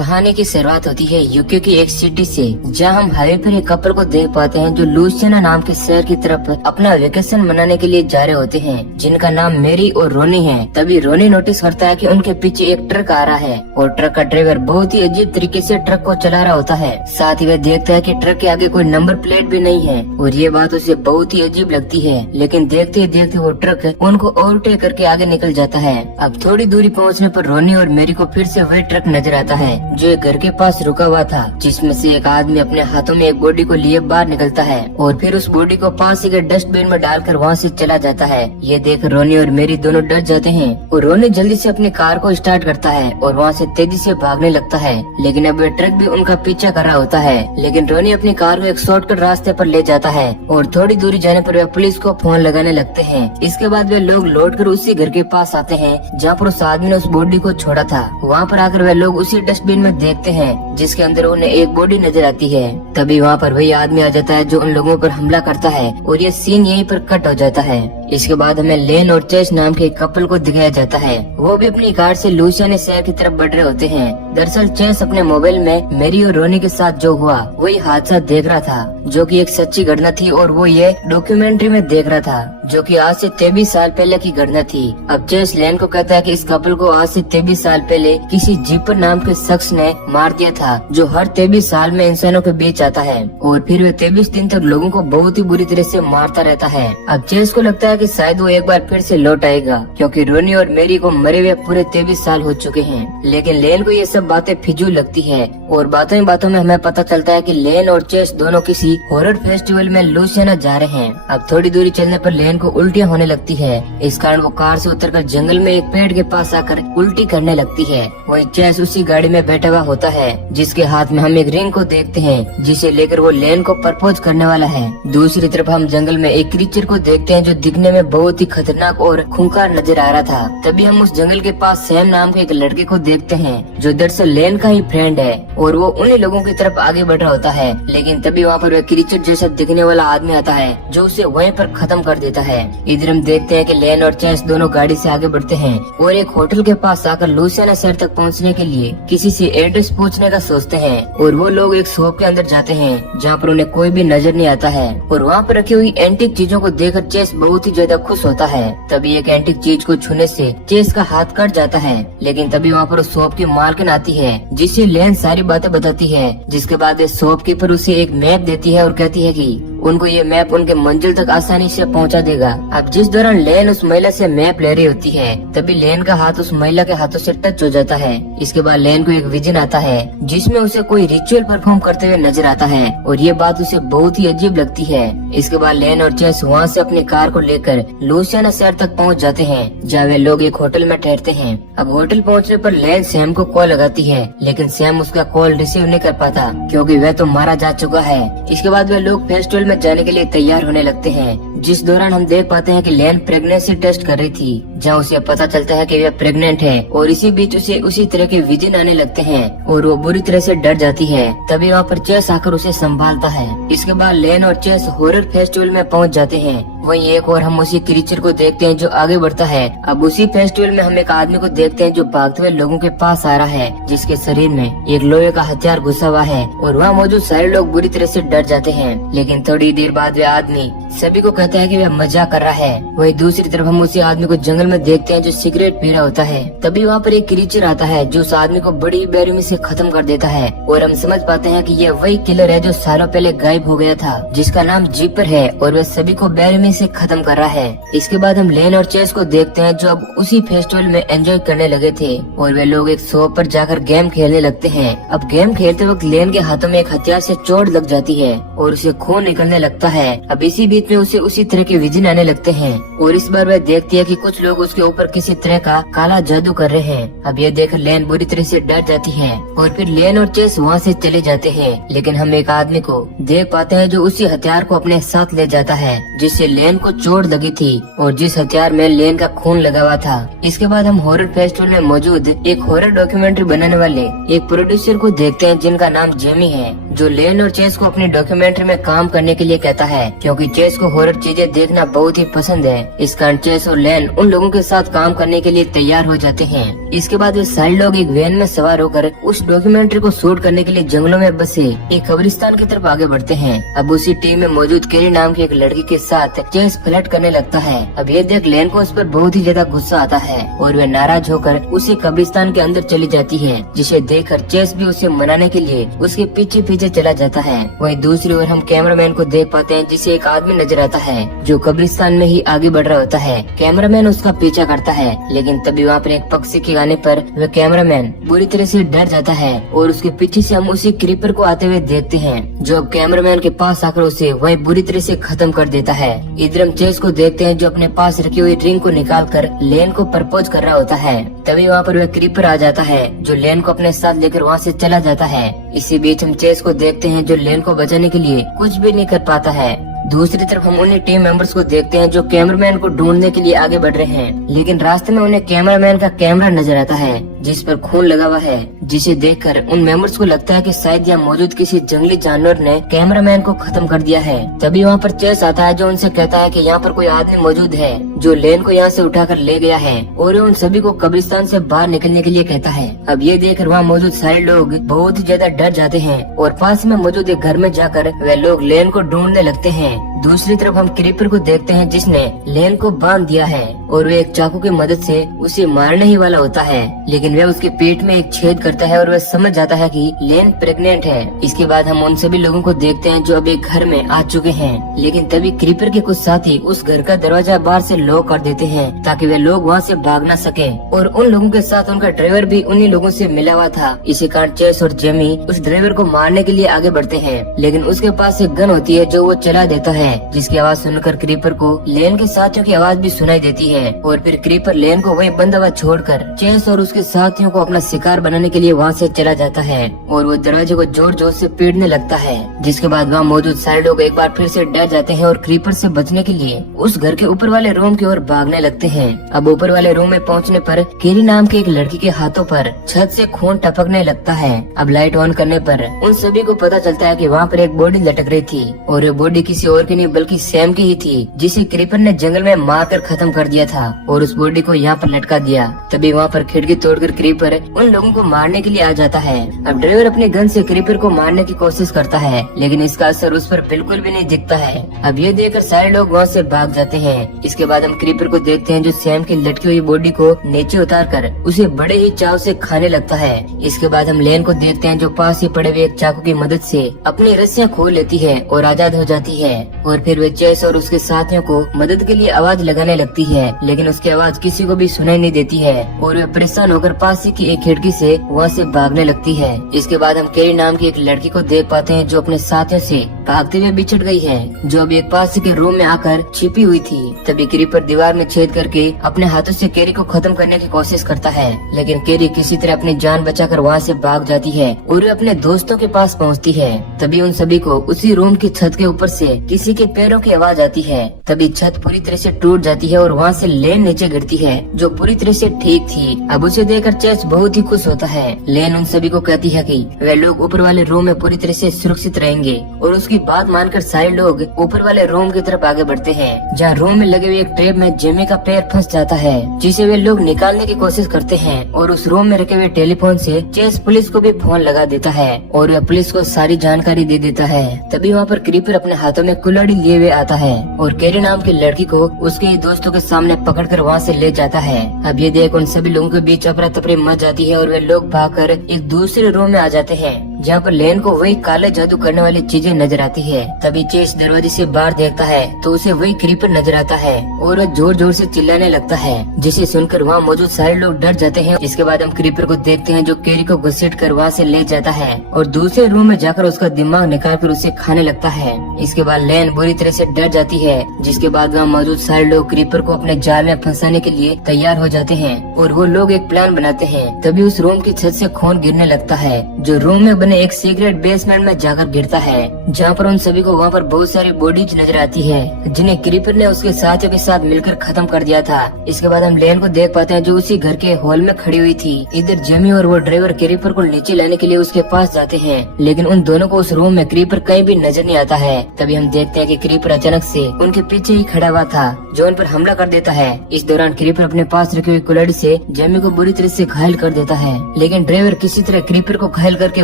कहानी की शुरुआत होती है यूके की एक सिटी से, जहां हम हाईवे पर एक कपल को देख पाते हैं जो लुसियाना नाम के शहर की तरफ अपना वेकेशन मनाने के लिए जा रहे होते हैं, जिनका नाम मेरी और रोनी है। तभी रोनी नोटिस करता है कि उनके पीछे एक ट्रक आ रहा है और ट्रक का ड्राइवर बहुत ही अजीब तरीके से ट्रक को चला रहा होता है। साथ ही वह देखता है कि ट्रक के आगे कोई नंबर प्लेट भी नहीं है और ये बात उसे बहुत ही अजीब लगती है। लेकिन देखते देखते वो ट्रक उनको ओवरटेक करके आगे निकल जाता है। अब थोड़ी दूरी पहुँचने पर रोनी और मेरी को फिर से वही ट्रक नजर आता है जो एक घर के पास रुका हुआ था, जिसमें से एक आदमी अपने हाथों में एक बॉडी को लिए बाहर निकलता है और फिर उस बॉडी को पास के डस्टबिन में डालकर वहाँ से चला जाता है। ये देख रोनी और मेरी दोनों डर जाते हैं और रोनी जल्दी से अपनी कार को स्टार्ट करता है और वहाँ से तेजी से भागने लगता है। लेकिन अब वह ट्रक भी उनका पीछा कर रहा होता है। लेकिन रोनी अपनी कार को एक शॉर्टकट रास्ते पर ले जाता है और थोड़ी दूरी जाने पर वे पुलिस को फोन लगाने लगते हैं। इसके बाद वे लोग लौट कर उसी घर के पास आते हैं जहाँ पर उस आदमी ने उस बॉडी को छोड़ा था। वहाँ पर आकर वे लोग उसी डस्टबिन में देखते हैं जिसके अंदर उन्हें एक बॉडी नजर आती है। तभी वहाँ पर वही आदमी आ जाता है जो उन लोगों पर हमला करता है और ये सीन यहीं पर कट हो जाता है। इसके बाद हमें लेन और चेस नाम के एक कपल को दिखाया जाता है। वो भी अपनी कार से लुसियाना शहर की तरफ बढ़ रहे होते हैं। दरअसल चेस अपने मोबाइल में मेरी और रोनी के साथ जो हुआ वही हादसा देख रहा था, जो कि एक सच्ची घटना थी और वो ये डॉक्यूमेंट्री में देख रहा था, जो कि आज से 23 साल पहले की घटना थी। अब चेस लेन को कहता है कि इस कपल को आज से 23 साल पहले किसी जीपर नाम के शख्स ने मार दिया था, जो हर 23 साल में इंसानों के बीच आता है और फिर वह 23 दिन तक लोगों को बहुत ही बुरी तरह से मारता रहता है। अब चेस को लगता है कि शायद वो एक बार फिर से लौट आएगा, क्योंकि रोनी और मेरी को मरे हुए पूरे 23 साल हो चुके हैं। लेकिन लेन को ये सब बातें फिजूल लगती है और बातों ही बातों में हमें पता चलता है कि लेन और चेस दोनों किसी हॉरर फेस्टिवल में लुसियाना जा रहे हैं। अब थोड़ी दूरी चलने पर लेन को उल्टियाँ होने लगती है। इस कारण वो कार से उतरकर जंगल में एक पेड़ के पास आकर उल्टी करने लगती है। वही चेस उसी गाड़ी में बैठा हुआ होता है जिसके हाथ में हम एक रिंग को देखते हैं, जिसे लेकर वो लेन को प्रपोज करने वाला है। दूसरी तरफ हम जंगल में एक क्रीचर को देखते हैं जो दिखने में बहुत ही खतरनाक और खूंखार नजर आ रहा था। तभी हम उस जंगल के पास सैम नाम के एक लड़के को देखते हैं जो दरअसल लेन का ही फ्रेंड है और वो उन्हीं लोगों की तरफ आगे बढ़ रहा होता है। लेकिन तभी वहाँ पर वह क्रीचर जैसा दिखने वाला आदमी आता है जो उसे वहीं पर खत्म कर देता है। इधर हम देखते हैं कि लेन और चेस दोनों गाड़ी से आगे बढ़ते हैं और एक होटल के पास आकर लुसियाना शहर तक पहुंचने के लिए किसी से एड्रेस पूछने का सोचते हैं और वो लोग एक शॉप के अंदर जाते हैं जहाँ पर उन्हें कोई भी नजर नहीं आता है और वहाँ पर रखी हुई एंटीक चीजों को देखकर चेस बहुत ही ज्यादा खुश होता है। तभी एक एंटीक चीज को छूने से चेस का हाथ कट जाता है। लेकिन तभी वहाँ पर उस शॉप की मालकिन आती है जिससे लेन सारी बातें बताती है, जिसके बाद शॉपकीपर उसे एक मैप देती है और कहती है कि उनको ये मैप उनके मंजिल तक आसानी से पहुंचा देगा। अब जिस दौरान लेन उस महिला से मैप ले रही होती है तभी लेन का हाथ उस महिला के हाथों से टच हो जाता है। इसके बाद लेन को एक विजन आता है जिसमें उसे कोई रिचुअल परफॉर्म करते हुए नजर आता है और ये बात उसे बहुत ही अजीब लगती है। इसके बाद लेन और चेस वहाँ से अपनी कार को लेकर लुसियाना शहर तक पहुँच जाते हैं जहाँ वे लोग एक होटल में ठहरते हैं। अब होटल पहुँचने पर लेन सैम को कॉल लगाती है, लेकिन सैम उसका कॉल रिसीव नहीं कर पाता क्योंकि वह तो मारा जा चुका है। इसके बाद वे लोग फेस्टिवल में जाने के लिए तैयार होने लगते हैं, जिस दौरान हम देख पाते हैं कि लेन प्रेगनेंसी टेस्ट कर रही थी जहाँ उसे पता चलता है कि वह प्रेग्नेंट है और इसी बीच उसे उसी तरह के विजन आने लगते हैं और वो बुरी तरह से डर जाती है। तभी वहाँ पर चेस आकर उसे संभालता है। इसके बाद लेन और चेस हॉरर फेस्टिवल में पहुँच जाते हैं। वहीं एक और हम उसी क्रीचर को देखते हैं जो आगे बढ़ता है। अब उसी फेस्टिवल में हम एक आदमी को देखते हैं जो भागते हुए लोगों के पास आ रहा है, जिसके शरीर में एक लोहे का हथियार घुसा हुआ है और वहाँ मौजूद सारे लोग बुरी तरह से डर जाते हैं। लेकिन थोड़ी देर बाद वह आदमी सभी को कहता है कि वह मजाक कर रहा है। वही दूसरी तरफ हम उसी आदमी को जंगल में देखते हैं जो सिगरेट पी रहा होता है। तभी वहाँ पर एक क्रीचर आता है जो उस आदमी को बड़ी बेरहमी से खत्म कर देता है और हम समझ पाते हैं कि यह वही किलर है जो सालों पहले गायब हो गया था, जिसका नाम जीपर है और वह सभी को बेरहमी से खत्म कर रहा है। इसके बाद हम लेन और चेस को देखते हैं जो अब उसी फेस्टिवल में एंजॉय करने लगे थे और वे लोग एक शॉप पर जाकर गेम खेलने लगते हैं। अब गेम खेलते वक्त लेन के हाथों में एक हथियार से चोट लग जाती है और उसे खून निकलने लगता है। अब इसी बीच में उसे उसी तरह के विजन आने लगते हैं और इस बार वह देखती है कि कुछ लोग उसके ऊपर किसी तरह का काला जादू कर रहे हैं। अब यह देखकर लेन बुरी तरह से डर जाती है और फिर लेन और चेस वहाँ से चले जाते हैं। लेकिन हम एक आदमी को देख पाते हैं जो उसी हथियार को अपने साथ ले जाता है जिससे लेन को चोट लगी थी और जिस हथियार में लेन का खून लगा हुआ था। इसके बाद हम हॉरर फेस्टिवल में मौजूद एक हॉरर डॉक्यूमेंट्री बनाने वाले एक प्रोड्यूसर को देखते हैं जिनका नाम जेमी है। जो लेन और चेस को अपनी डॉक्यूमेंट्री में काम करने के लिए कहता है, क्योंकि चेस को हॉरर चीजें देखना बहुत ही पसंद है। इस कारण चेस और लेन उन लोगों के साथ काम करने के लिए तैयार हो जाते हैं। इसके बाद वे सारे लोग एक वैन में सवार होकर उस डॉक्यूमेंट्री को शूट करने के लिए जंगलों में बसे एक कब्रिस्तान की तरफ आगे बढ़ते हैं। अब उसी टीम में मौजूद कैरी नाम की एक लड़की के साथ चेस फ्लर्ट करने लगता है। अब ये देख लेन को उस पर बहुत ही ज्यादा गुस्सा आता है और वे नाराज होकर उसी कब्रिस्तान के अंदर चली जाती है, जिसे देखकर चेस भी उसे मनाने के लिए उसके पीछे पीछे चला जाता है। वहीं दूसरी ओर हम कैमरामैन को देख पाते हैं, जिसे एक आदमी नजर आता है जो कब्रिस्तान में ही आगे बढ़ रहा होता है। कैमरामैन उसका पीछा करता है, लेकिन तभी वहाँ पर एक पक्षी के गाने पर वह कैमरामैन बुरी तरह से डर जाता है और उसके पीछे से हम उसी क्रीपर को आते हुए देखते हैं, जो अब कैमरामैन के पास आकर उसे वही बुरी तरह से खत्म कर देता है। इधर हम चेस को देखते हैं, जो अपने पास रखी हुई रिंग को निकालकर लेन को प्रपोज कर रहा होता है। तभी वहाँ पर वह क्रीपर आ जाता है, जो लेन को अपने साथ लेकर वहाँ से चला जाता है। इसी बीच हम चेस को देखते हैं, जो लेन को बचाने के लिए कुछ भी नहीं कर पाता है। दूसरी तरफ हम उन्हीं टीम मेंबर्स को देखते हैं जो कैमरामैन को ढूंढने के लिए आगे बढ़ रहे हैं, लेकिन रास्ते में उन्हें कैमरामैन का कैमरा नजर आता है जिस पर खून लगा हुआ है, जिसे देखकर उन मेंबर्स को लगता है कि शायद यहाँ मौजूद किसी जंगली जानवर ने कैमरामैन को खत्म कर दिया है। तभी वहाँ पर चेस आता है, जो उनसे कहता है कि यहाँ पर कोई आदमी मौजूद है जो लेन को यहाँ से उठाकर ले गया है और उन सभी को कब्रिस्तान से बाहर निकलने के लिए कहता है। अब ये देखकर वहाँ मौजूद सारे लोग बहुत ही ज्यादा डर जाते हैं और पास में मौजूद एक घर में जाकर वे लोग लेन को ढूंढने लगते हैं। दूसरी तरफ हम क्रीपर को देखते हैं, जिसने लेन को बांध दिया है और वे एक चाकू की मदद से उसे मारने ही वाला होता है, लेकिन वह उसके पेट में एक छेद करता है और वह समझ जाता है कि लेन प्रेग्नेंट है। इसके बाद हम उन सभी लोगों को देखते हैं जो अब एक घर में आ चुके हैं, लेकिन तभी क्रीपर के कुछ साथी उस घर का दरवाजा बाहर से लॉक कर देते हैं ताकि वे लोग वहाँ से भाग न सके, और उन लोगों के साथ उनका ड्राइवर भी उन्हीं लोगों से मिला हुआ था। इसी कारण चेस और जेमी उस ड्राइवर को मारने के लिए आगे बढ़ते हैं, लेकिन उसके पास एक गन होती है जो वो चला देता है, जिसकी आवाज सुनकर क्रीपर को लेन के साथियों की आवाज भी सुनाई देती है और फिर क्रीपर लेन को वहीं बंधा हुआ छोड़कर चेस और उसके साथियों को अपना शिकार बनाने के लिए वहाँ से चला जाता है और वो दरवाजे को जोर जोर से पीटने लगता है, जिसके बाद वहाँ मौजूद सारे लोग एक बार फिर से डर जाते हैं और क्रीपर से बचने के लिए उस घर के ऊपर वाले रूम की ओर भागने लगते हैं। अब ऊपर वाले रूम में पहुँचने पर केरी नाम की एक लड़की के हाथों पर छत से खून टपकने लगता है। अब लाइट ऑन करने पर उन सभी को पता चलता है कि वहाँ पर एक बॉडी लटक रही थी और वो बॉडी किसी और की नहीं बल्कि सैम की ही थी, जिसे क्रीपर ने जंगल में मारकर खत्म कर दिया था और उस बॉडी को यहाँ पर लटका दिया। तभी वहाँ पर खिड़की तोड़कर क्रीपर उन लोगों को मारने के लिए आ जाता है। अब ड्राइवर अपने गन से क्रीपर को मारने की कोशिश करता है, लेकिन इसका असर उस पर बिल्कुल भी नहीं दिखता है। अब ये देखकर सारे लोग वहाँ से भाग जाते हैं। इसके बाद हम क्रीपर को देखते हैं, जो सैम की लटकी हुई बॉडी को नीचे उतारकर उसे बड़े ही चाव से खाने लगता है। इसके बाद हम लेन को देखते हैं, जो पास ही पड़े हुए एक चाकू की मदद से अपनी रस्सियाँ खोल लेती है और आजाद हो जाती है, और फिर वे चेस और उसके साथियों को मदद के लिए आवाज लगाने लगती है, लेकिन उसकी आवाज किसी को भी सुनाई नहीं देती है और वे परेशान होकर पास ही की एक खिड़की से वहाँ से भागने लगती है। इसके बाद हम केरी नाम की एक लड़की को देख पाते हैं, जो अपने साथियों से भागते हुए बिछड़ गई है, जो अब एक पास के रूम में आकर छिपी हुई थी। तभी क्रीपर दीवार में छेद करके अपने हाथों से केरी को खत्म करने की कोशिश करता है, लेकिन केरी किसी तरह अपनी जान बचाकर वहाँ से भाग जाती है और वे अपने दोस्तों के पास पहुँचती है। तभी उन सभी को उसी रूम की छत के ऊपर से किसी के पैरों की आवाज आती है। तभी छत पूरी तरह से टूट जाती है और वहाँ से लेन नीचे गिरती है, जो पूरी तरह से ठीक थी। अब उसे देखकर चेस बहुत ही खुश होता है। लेन उन सभी को कहती है कि वे लोग ऊपर वाले रूम में पूरी तरह से सुरक्षित रहेंगे, और उसकी बात मानकर सारे लोग ऊपर वाले रूम की तरफ आगे बढ़ते हैं, जहाँ रूम में लगे हुए एक ट्रेप में जेमी का पैर फंस जाता है, जिसे वे लोग निकालने की कोशिश करते हैं। और उस रूम में रखे हुए टेलीफोन से चेस पुलिस को भी फोन लगा देता है और वह पुलिस को सारी जानकारी दे देता है। तभी वहाँ पर क्रीपर अपने हाथों में कुल्हाड़ी लिए हुए आता है और केरी नाम की लड़की को उसके ही दोस्तों के सामने पकड़कर वहाँ से ले जाता है। अब ये देख उन सभी लोगों के बीच अफरा तफरी मच जाती है और वे लोग भागकर एक दूसरे रूम में आ जाते हैं, जहाँ पर लेन को वही काले जादू करने वाली चीजें नजर आती है। तभी चेस दरवाजे से बाहर देखता है तो उसे वही क्रीपर नजर आता है और वह जोर जोर से चिल्लाने लगता है, जिसे सुनकर वहाँ मौजूद सारे लोग डर जाते हैं। इसके बाद हम क्रीपर को देखते हैं, जो केरी को घसीट कर वहाँ से ले जाता है और दूसरे रूम में जाकर उसका दिमाग निकाल कर उसे खाने लगता है। इसके बाद लेन बुरी तरह से डर जाती है, जिसके बाद वहाँ मौजूद सारे लोग क्रीपर को अपने जाल में फंसाने के लिए तैयार हो जाते हैं और वो लोग एक प्लान बनाते हैं। तभी उस रूम की छत से खून गिरने लगता है, जो रूम में बने एक सीक्रेट बेसमेंट में जाकर गिरता है, जहाँ यहाँ पर उन सभी को वहाँ पर बहुत सारी बॉडीज नजर आती है जिन्हें क्रीपर ने उसके साथियों के साथ मिलकर खत्म कर दिया था। इसके बाद हम लेन को देख पाते हैं जो उसी घर के हॉल में खड़ी हुई थी। इधर जेमी और वो ड्राइवर क्रीपर को नीचे लाने के लिए उसके पास जाते हैं, लेकिन उन दोनों को उस रूम में क्रीपर कहीं भी नजर नहीं आता है। तभी हम देखते हैं कि क्रीपर अचानक से उनके पीछे ही खड़ा हुआ था जो उन पर हमला कर देता है। इस दौरान क्रीपर अपने पास रखे हुए कुल्हाड़ी से जेमी को बुरी तरह से घायल कर देता है, लेकिन ड्राइवर किसी तरह क्रीपर को घायल करके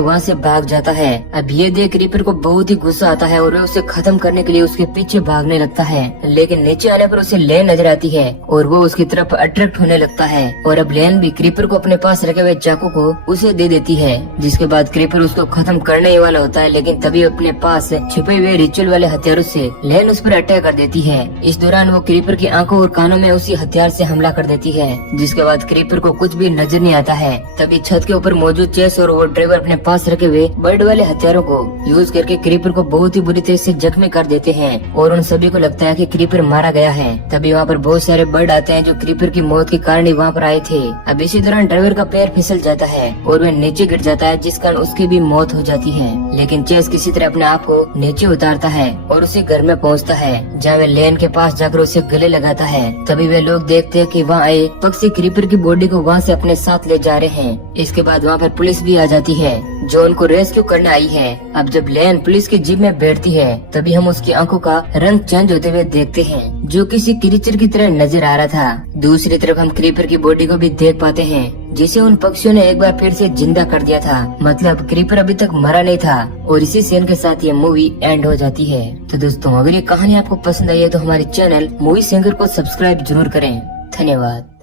वहाँ से भाग जाता है। अब ये देख क्रीपर को बहुत ही गुस्सा आता है और वह उसे खत्म करने के लिए उसके पीछे भागने लगता है, लेकिन नीचे आने पर उसे लेन नजर आती है और वो उसकी तरफ अट्रैक्ट होने लगता है। और अब लेन भी क्रीपर को अपने पास रखे हुए चाकू को उसे दे देती है, जिसके बाद क्रीपर उसको खत्म करने ही वाला होता है, लेकिन तभी अपने पास छिपे हुए रिचुअल वाले हथियारों से लेन उस पर अटैक कर देती है। इस दौरान वो क्रीपर की आंखों और कानों में उसी हथियार से हमला कर देती है, जिसके बाद क्रीपर को कुछ भी नजर नहीं आता है। तभी छत के ऊपर मौजूद चेस और वो ड्राइवर अपने पास रखे हुए बर्ड वाले हथियारों को यूज करके क्रीपर को बहुत ही बुरी तरह से जख्मी कर देते हैं और उन सभी को लगता है कि क्रीपर मारा गया है। तभी वहाँ पर बहुत सारे बर्ड आते हैं जो क्रीपर की मौत के कारण ही वहाँ पर आए थे। अब इसी दौरान ड्राइवर का पैर फिसल जाता है और वह नीचे गिर जाता है, जिस कारण उसकी भी मौत हो जाती है। लेकिन चेस किसी तरह अपने आप को नीचे उतारता है और उसी घर में पहुँचता है, जहाँ वे लेन के पास जाकर उसे गले लगाता है। तभी वे लोग देखते हैं कि वहाँ आए पक्षी क्रीपर की बॉडी को वहाँ से अपने साथ ले जा रहे हैं। इसके बाद वहाँ पर पुलिस भी आ जाती है जो उनको रेस्क्यू करने आई है। अब जब लेन पुलिस की जीप में बैठती है तभी हम उसकी आंखों का रंग चेंज होते हुए देखते हैं जो किसी क्रीचर की तरह नजर आ रहा था। दूसरी तरफ हम क्रीपर की बॉडी को भी देख पाते हैं जिसे उन पक्षियों ने एक बार फिर से जिंदा कर दिया था। मतलब क्रीपर अभी तक मरा नहीं था और इसी सीन के साथ ये मूवी एंड हो जाती है। तो दोस्तों अगर ये कहानी आपको पसंद आई है तो हमारे चैनल मूवी सिंगर को सब्सक्राइब जरूर करें। धन्यवाद।